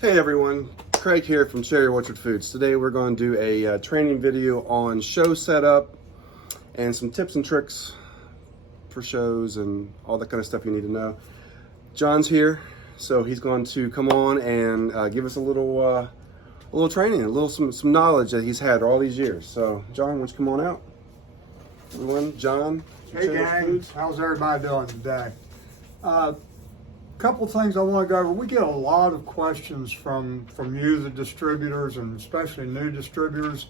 Hey everyone, Craig here from Cherry Orchard Foods. Today we're going to do a training video on show setup and some tips and tricks for shows and all that kind of stuff you need to know. John's here, so he's going to come on and give us a little training, some knowledge that he's had all these years. So John, why don't you come on out? Everyone, John. Hey gang, how's everybody doing today? Couple things I want to go over. We get a lot of questions from you, the distributors, and especially new distributors,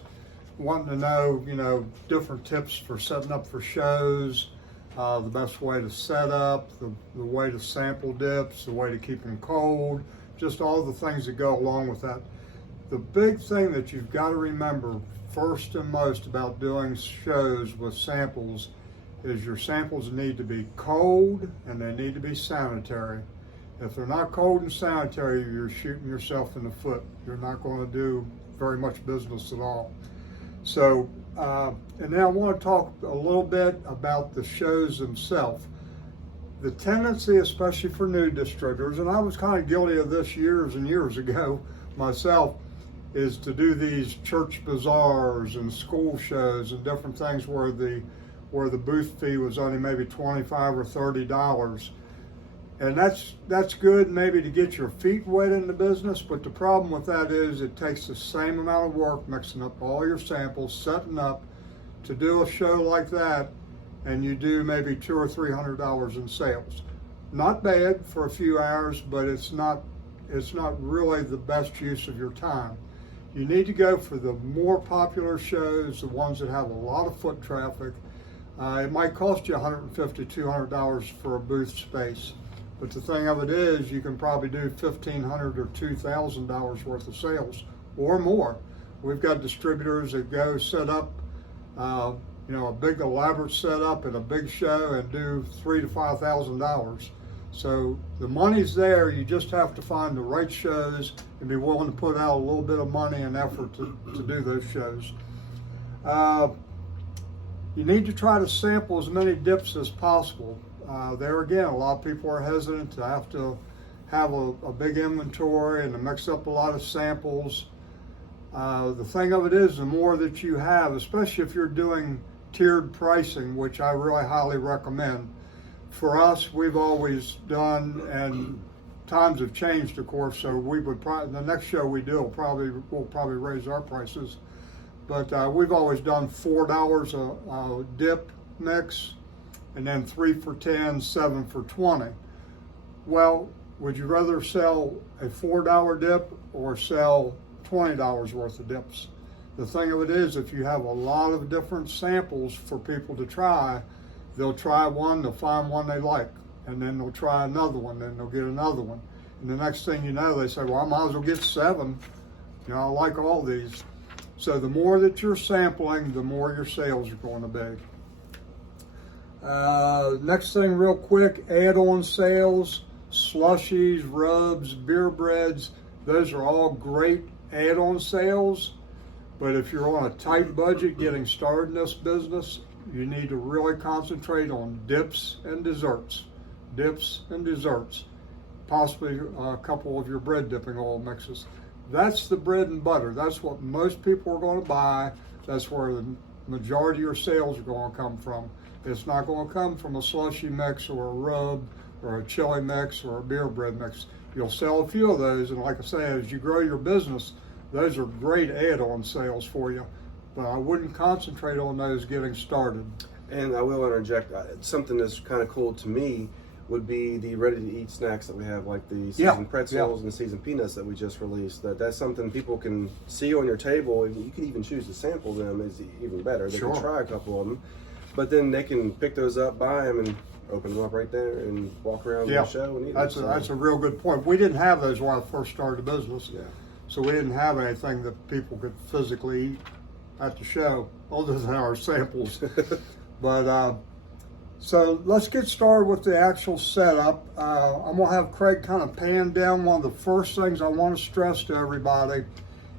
wanting to know, different tips for setting up for shows, the best way to set up, the way to sample dips, the way to keep them cold, just all the things that go along with that. The big thing that you've got to remember first and most about doing shows with samples is your samples need to be cold and they need to be sanitary. If they're not cold and sanitary, you're shooting yourself in the foot. You're not going to do very much business at all. So, and then I want to talk a little bit about the shows themselves. The tendency, especially for new distributors, and I was kind of guilty of this years and years ago myself, is to do these church bazaars and school shows and different things where the booth fee was only maybe $25 or $30. And that's good maybe to get your feet wet in the business, but the problem with that is it takes the same amount of work mixing up all your samples, setting up to do a show like that, and you do maybe $200 or $300 in sales. Not bad for a few hours, but it's not really the best use of your time. You need to go for the more popular shows, the ones that have a lot of foot traffic. It might cost you $150, $200 for a booth space. But the thing of it is, you can probably do $1,500 or $2,000 worth of sales or more. We've got distributors that go set up, a big elaborate setup at a big show and do $3,000 to $5,000. So the money's there. You just have to find the right shows and be willing to put out a little bit of money and effort to do those shows. You need to try to sample as many dips as possible. There again, a lot of people are hesitant to have a big inventory and to mix up a lot of samples. The thing of it is, the more that you have, especially if you're doing tiered pricing, which I really highly recommend. For us, we've always done, and times have changed, of course, so we would probably, the next show we do, we'll probably raise our prices. But we've always done $4 a dip mix, and then 3 for 10, 7 for 20. Well, would you rather sell a $4 dip or sell $20 worth of dips? The thing of it is, if you have a lot of different samples for people to try, they'll try one, they'll find one they like, and then they'll try another one, then they'll get another one. And the next thing you know, they say, well, I might as well get 7. I like all these. So the more that you're sampling, the more your sales are going to be. Next thing real quick, add-on sales, slushies, rubs, beer breads, those are all great add-on sales. But if you're on a tight budget getting started in this business, you need to really concentrate on dips and desserts. Dips and desserts. Possibly a couple of your bread dipping oil mixes. That's the bread and butter. That's what most people are going to buy. That's where the majority of your sales are going to come from. It's not going to come from a slushy mix or a rub or a chili mix or a beer bread mix. You'll sell a few of those, and like I say, as you grow your business, those are great add-on sales for you. But I wouldn't concentrate on those getting started. And I will interject, something that's kind of cool to me would be the ready-to-eat snacks that we have, like the seasoned pretzels and the seasoned peanuts that we just released. That's something people can see on your table. You can even choose to sample them, is even better. They can try a couple of them, but then they can pick those up, buy them, and open them up right there and walk around the show and eat them. That's a real good point. We didn't have those when I first started the business, so we didn't have anything that people could physically eat at the show, other than our samples. But so let's get started with the actual setup. I'm gonna have Craig kind of pan down. One of the first things I want to stress to everybody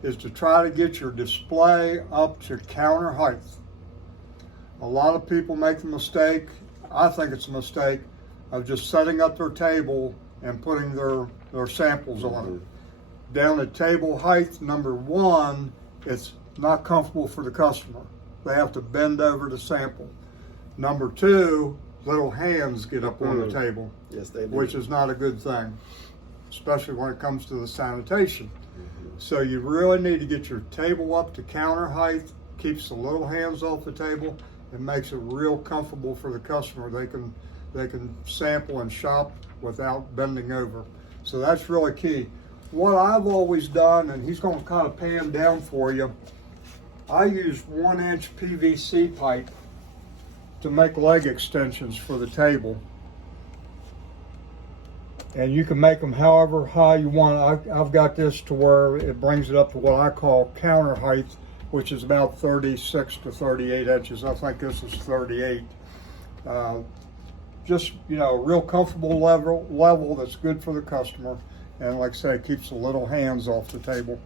is to try to get your display up to counter height. A lot of people make the mistake, I think it's a mistake, of just setting up their table and putting their samples on it. down at table height, number one, it's not comfortable for the customer. They have to bend over to sample. Number two, little hands get up on the table, Yes, they do. which is not a good thing, especially when it comes to the sanitation. So you really need to get your table up to counter height, keeps the little hands off the table, and makes it real comfortable for the customer. They can sample and shop without bending over. So that's really key. What I've always done, and he's going to kind of pan down for you, I use 1-inch PVC pipe to make leg extensions for the table. And you can make them however high you want. I've got this to where it brings it up to what I call counter height, which is about 36 to 38 inches. I think this is 38. Just, you know, a real comfortable level that's good for the customer. And like I say, it keeps the little hands off the table.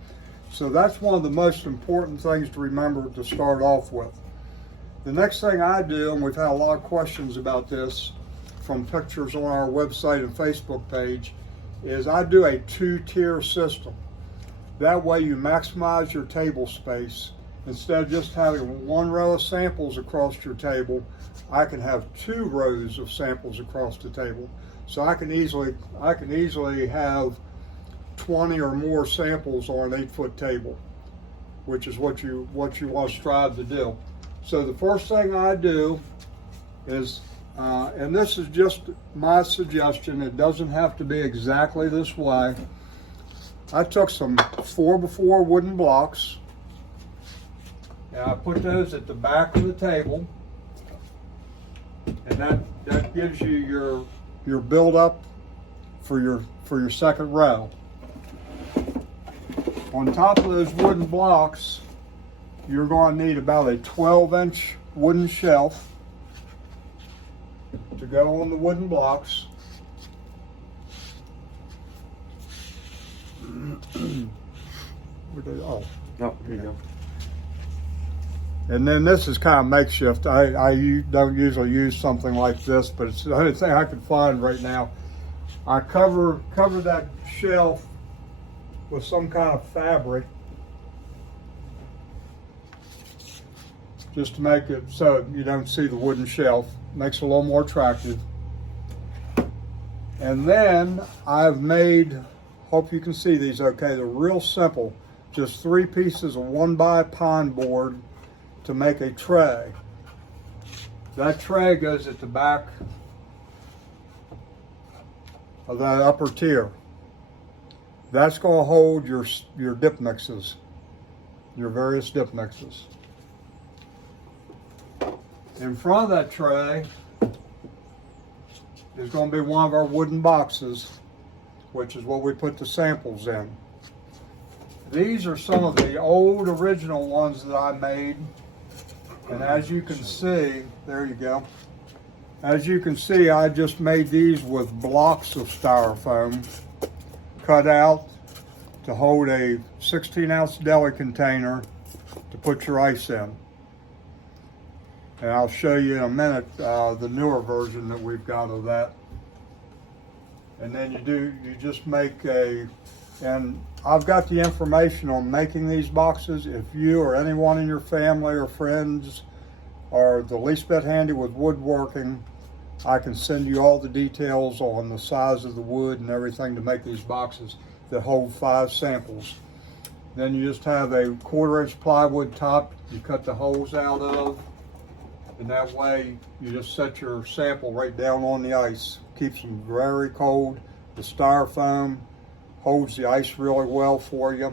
So that's one of the most important things to remember to start off with. The next thing I do, and we've had a lot of questions about this from pictures on our website and Facebook page, is I do a 2-tier system. That way you maximize your table space. Instead of just having one row of samples across your table, I can have 2 rows of samples across the table. So I can easily have 20 or more samples on an 8-foot table, which is what you want to strive to do. So the first thing I do is, and this is just my suggestion, it doesn't have to be exactly this way. I took some 4x4 wooden blocks and I put those at the back of the table, and that gives you your build up for your second row. On top of those wooden blocks, you're going to need about a 12-inch wooden shelf to go on the wooden blocks. Oh, No, here you go. and then this is kind of makeshift. I don't usually use something like this, but it's the only thing I can find right now. I cover that shelf with some kind of fabric just to make it so you don't see the wooden shelf. Makes it a little more attractive. And then I've made, hope you can see these okay, they're real simple. Just 3 pieces of 1x pine board to make a tray. That tray goes at the back of the upper tier. That's going to hold your dip mixes, your various dip mixes. In front of that tray is going to be one of our wooden boxes, which is what we put the samples in. These are some of the old original ones that I made. And as you can see, there you go. As you can see, I just made these with blocks of styrofoam cut out to hold a 16-ounce deli container to put your ice in. And I'll show you in a minute the newer version that we've got of that. And then you just make and I've got the information on making these boxes. If you or anyone in your family or friends are the least bit handy with woodworking, I can send you all the details on the size of the wood and everything to make these boxes that hold 5 samples. Then you just have a 1/4-inch plywood top you cut the holes out of, and that way you just set your sample right down on the ice. Keeps them very cold. The styrofoam holds the ice really well for you.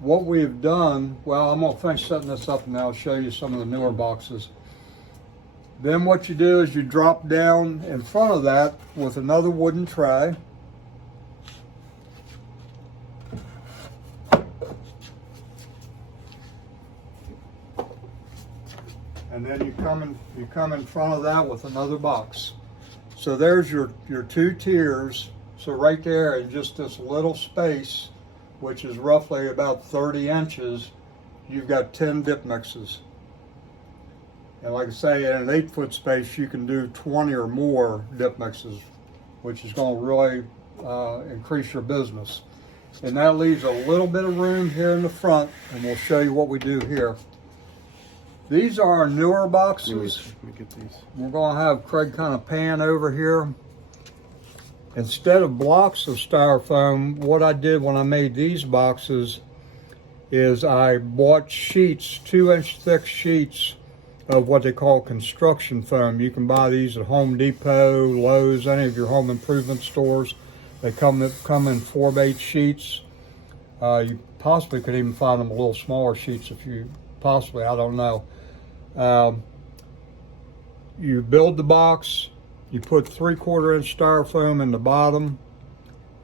What we've done, well, I'm going to finish setting this up and then I'll show you some of the newer boxes. Then what you do is you drop down in front of that with another wooden tray. And then you come in front of that with another box. So there's your 2 tiers. So right there in just this little space, which is roughly about 30 inches, you've got 10 dip mixes. And like I say, in an 8-foot space, you can do 20 or more dip mixes, which is going to really increase your business. And that leaves a little bit of room here in the front, and we'll show you what we do here. These are our newer boxes. Let me get these. We're gonna have Craig kind of pan over here. Instead of blocks of styrofoam, what I did when I made these boxes is I bought sheets, 2-inch thick sheets of what they call construction foam. You can buy these at Home Depot, Lowe's, any of your home improvement stores. They come in 4x8 sheets. You possibly could even find them a little smaller sheets if you possibly, I don't know. You build the box, you put 3/4 inch styrofoam in the bottom,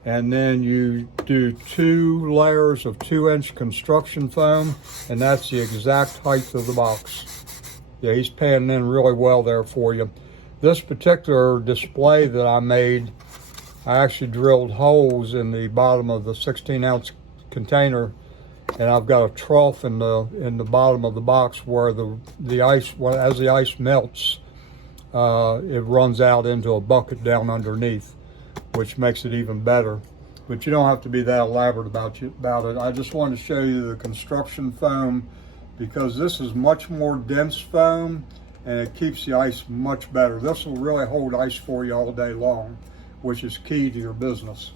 and then you do 2 layers of 2-inch construction foam, and that's the exact height of the box. Yeah, he's panning in really well there for you. This particular display that I made, I actually drilled holes in the bottom of the 16-ounce container, and I've got a trough in the bottom of the box where the ice, as the ice melts, it runs out into a bucket down underneath, which makes it even better. But you don't have to be that elaborate about it. I just wanted to show you the construction foam, because this is much more dense foam and it keeps the ice much better. This will really hold ice for you all day long, which is key to your business.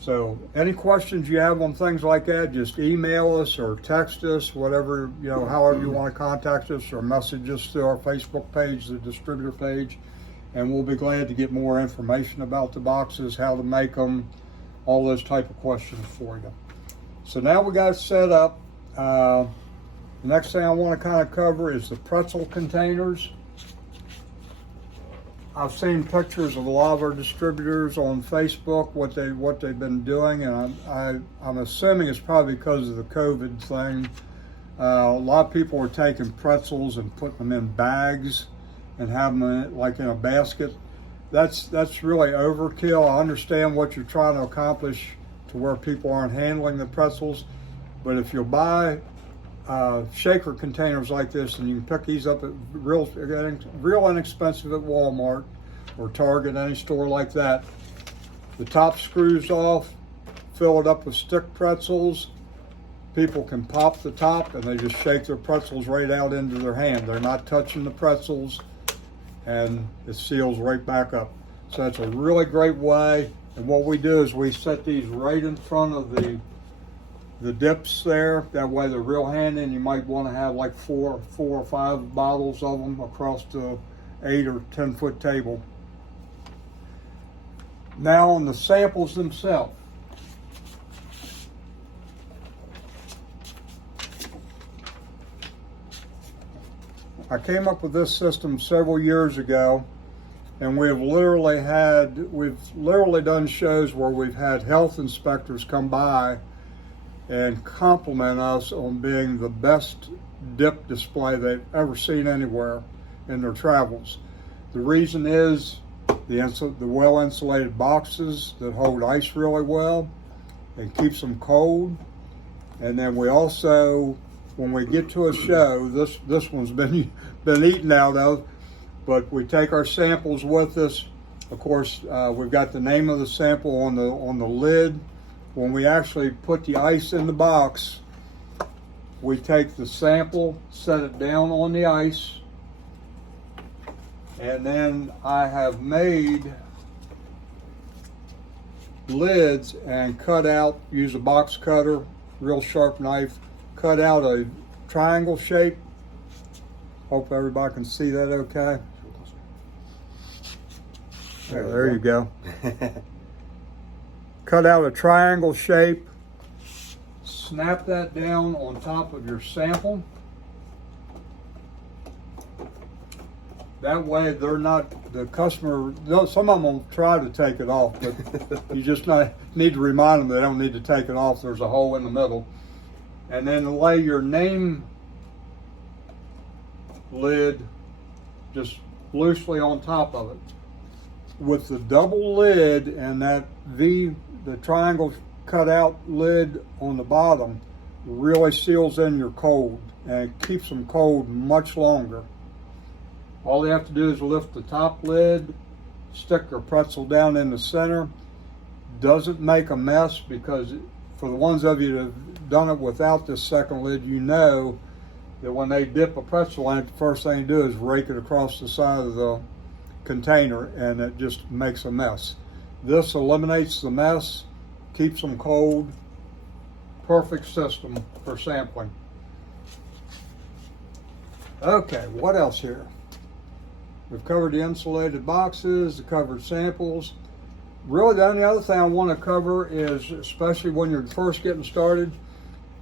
So any questions you have on things like that, just email us or text us, whatever, however you want to contact us, or message us through our Facebook page, the distributor page, and we'll be glad to get more information about the boxes, how to make them, all those type of questions for you. So now we got it set up. The next thing I want to kind of cover is the pretzel containers. I've seen pictures of a lot of our distributors on Facebook, what they've been doing, and I'm assuming it's probably because of the COVID thing. A lot of people are taking pretzels and putting them in bags and having them like in a basket. That's really overkill. I understand what you're trying to accomplish to where people aren't handling the pretzels, but if you'll buy shaker containers like this, and you can pick these up at real inexpensive at Walmart or Target, any store like that. The top screws off, fill it up with stick pretzels. People can pop the top and they just shake their pretzels right out into their hand. They're not touching the pretzels, and it seals right back up. So that's a really great way. And what we do is we set these right in front of the dips there. That way they're real handy, and you might want to have like four or five bottles of them across the 8 or 10 foot table. Now on the samples themselves. I came up with this system several years ago, and we've literally done shows where we've had health inspectors come by and compliment us on being the best dip display they've ever seen anywhere in their travels. The reason is the well insulated boxes that hold ice really well and keeps them cold. And then we also, when we get to a show, this one's been eaten out of, but we take our samples with us. Of course, we've got the name of the sample on the lid. When we actually put the ice in the box, we take the sample, set it down on the ice, and then I have made lids and cut out, use a box cutter, real sharp knife, cut out a triangle shape. Hope everybody can see that okay. There you go. Cut out a triangle shape, snap that down on top of your sample. That way they're not, the customer, some of them will try to take it off, but you just need to remind them they don't need to take it off. There's a hole in the middle. And then lay your name lid just loosely on top of it. With the double lid and that the triangle cut out lid on the bottom really seals in your cold and it keeps them cold much longer. All they have to do is lift the top lid, stick their pretzel down in the center, doesn't make a mess, because for the ones of you that have done it without this second lid, you know that when they dip a pretzel in it, the first thing you do is rake it across the side of the container, and it just makes a mess. This eliminates the mess, keeps them cold. Perfect system for sampling. Okay, what else here? We've covered the insulated boxes, the covered samples. Really, the only other thing I want to cover is, especially when you're first getting started,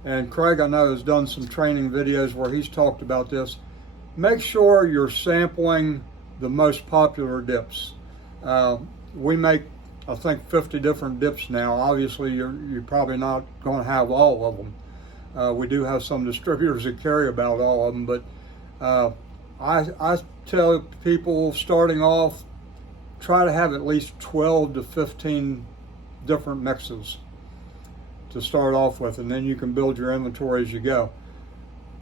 and Craig, I know, has done some training videos where he's talked about this, make sure you're sampling the most popular dips. We make, I think, 50 different dips now. Obviously, you're probably not going to have all of them. We do have some distributors that carry about all of them, but I tell people starting off, try to have at least 12 to 15 different mixes to start off with, and then you can build your inventory as you go.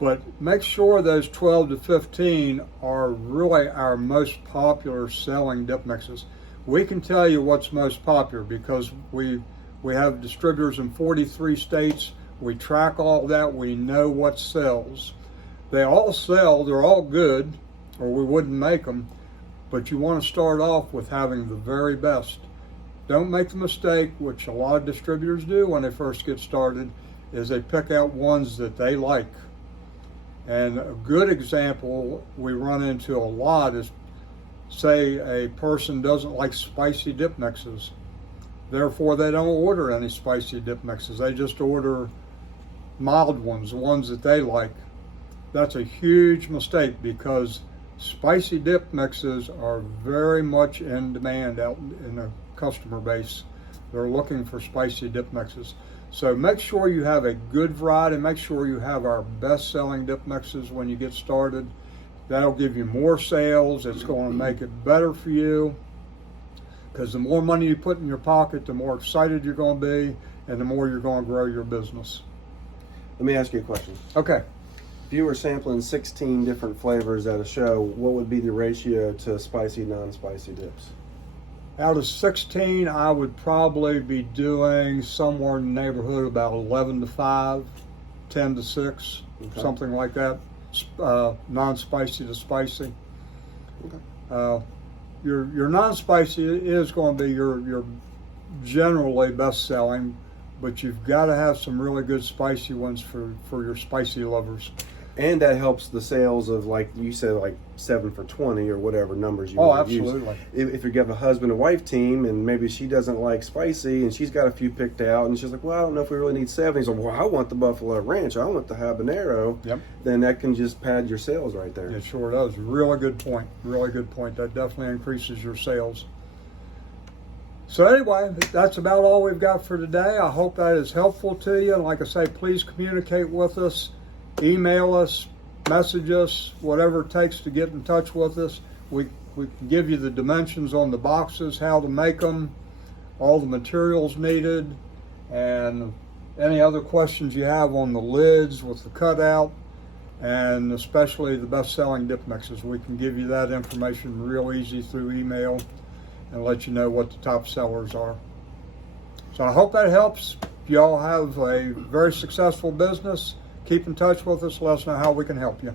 But make sure those 12 to 15 are really our most popular selling dip mixes. We can tell you what's most popular because we have distributors in 43 states. We track all that. We know what sells. They all sell. They're all good, or we wouldn't make them. But you want to start off with having the very best. Don't make the mistake, which a lot of distributors do when they first get started, is they pick out ones that they like. And a good example we run into a lot is, say a person doesn't like spicy dip mixes. Therefore, they don't order any spicy dip mixes. They just order mild ones, the ones that they like. That's a huge mistake, because spicy dip mixes are very much in demand out in the customer base. They're looking for spicy dip mixes. So make sure you have a good variety. Make sure you have our best-selling dip mixes when you get started. That'll give you more sales. It's going to make it better for you, because the more money you put in your pocket, the more excited you're going to be, and the more you're going to grow your business. Let me ask you a question. Okay. If you were sampling 16 different flavors at a show, what would be the ratio to spicy, non-spicy dips? Out of 16, I would probably be doing somewhere in the neighborhood about 11 to 5, 10 to 6, okay, something like that. Non-spicy to spicy. Okay. Your non-spicy is going to be your generally best-selling, but you've got to have some really good spicy ones for your spicy lovers. And that helps the sales of, like you said, like 7 for 20 or whatever numbers you absolutely. Use. If you have a husband and wife team and maybe she doesn't like spicy and she's got a few picked out and she's like, well, I don't know if we really need 7. He's like, well, I want the Buffalo Ranch. I want the habanero. Yep. Then that can just pad your sales right there. It sure does. Really good point. Really good point. That definitely increases your sales. So anyway, that's about all we've got for today. I hope that is helpful to you. And like I say, please communicate with us. Email us, message us, whatever it takes to get in touch with us. We can give you the dimensions on the boxes, how to make them, all the materials needed, and any other questions you have on the lids with the cutout, and especially the best-selling dip mixes. We can give you that information real easy through email and let you know what the top sellers are. So I hope that helps. Y'all have a very successful business. Keep in touch with us. Let us know how we can help you.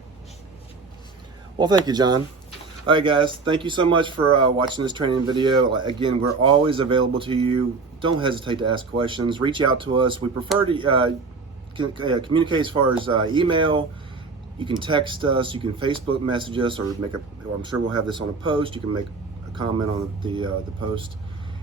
Well, thank you, John. All right, guys. Thank you so much for watching this training video. Again, we're always available to you. Don't hesitate to ask questions. Reach out to us. We prefer to communicate as far as email. You can text us. You can Facebook message us, or I'm sure we'll have this on a post. You can make a comment on the post,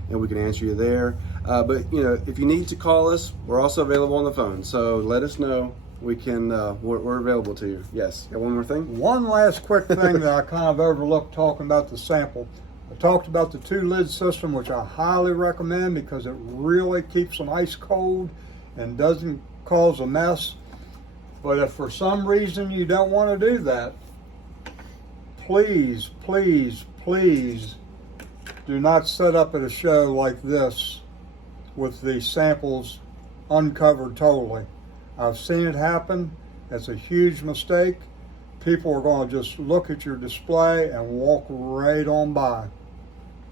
and we can answer you there. But if you need to call us, we're also available on the phone. So let us know. We can, we're available to you. Yes. Got one more thing? One last quick thing that I kind of overlooked talking about the sample. I talked about the 2-lid system, which I highly recommend because it really keeps them ice cold and doesn't cause a mess. But if for some reason you don't want to do that, please, please, please do not set up at a show like this with the samples uncovered totally. I've seen it happen. It's a huge mistake. People are going to just look at your display and walk right on by.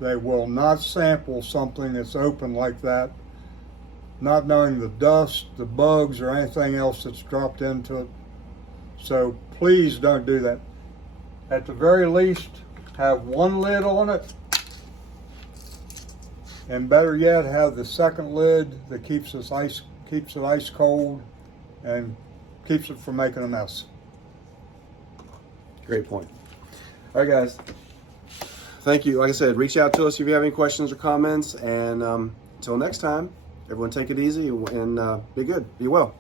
They will not sample something that's open like that not knowing the dust, the bugs, or anything else that's dropped into it. So please don't do that. At the very least, have one lid on it, and better yet, have the second lid that keeps it ice cold and keeps it from making a mess. Great point. All right, guys. Thank you. Like I said, reach out to us if you have any questions or comments. And until next time, everyone take it easy and be good. Be well.